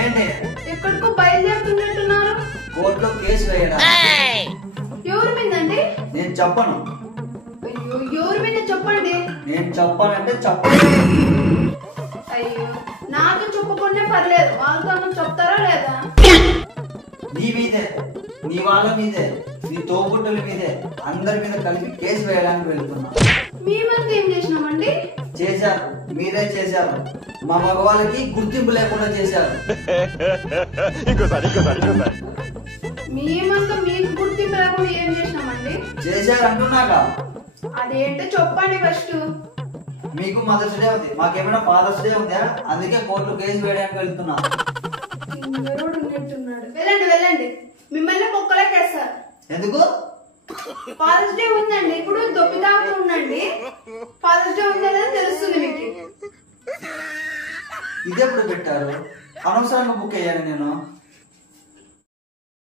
ఏంటి ఎక్కడికో బయలుదేరుతున్నట్టున్నారు? కోర్టులో కేసు వేయడా? ఎవరి మీదండి? నేను చెప్పను. అయ్యో ఎవరి మీద చెప్పండి. నేను చెప్పానంటే చెప్పను. అయ్యో నాతో చెప్పకుండా పర్లేదు, వాళ్ళతో చెప్తారా లేదా? నీ మీదే, నీ వాళ్ళ మీదే, నీ తోబుట్టుల మీదే, అందరి మీద కలిపి కేసు వేయడానికి వెళ్తున్నా. మేమంతా ఏం చేసినామండి? చేశారు, మీరే చేశారు. మా మగవాళ్ళకి గుర్తింపు లేకుండా చేశారు. మేమంతా మీకు గుర్తింపు లేకుండా ఏం చేసినామండి? చేశారు అంటున్నాక. అదేంటో చెప్పండి ఫస్ట్. మీకు మదర్స్ డే ఉంది, మాకేమైనా ఫాదర్స్ డే ఉందా? అందుకే కోర్టు కేసు వేయడానికి వెళ్తున్నా. వెళ్ళండి వెళ్ళండి, మిమ్మల్ని మొక్కలకేస్తారు. ఎందుకు? ఫాదర్స్ డే ఉందండి, ఇప్పుడు దొప్పి తాగుతూ ఉండండి. ఫాదర్స్ డే ఉందని తెలుస్తుంది మీకు. ఇది ఎప్పుడు పెట్టారు? అనవసరంగా బుక్ అయ్యాను నేను.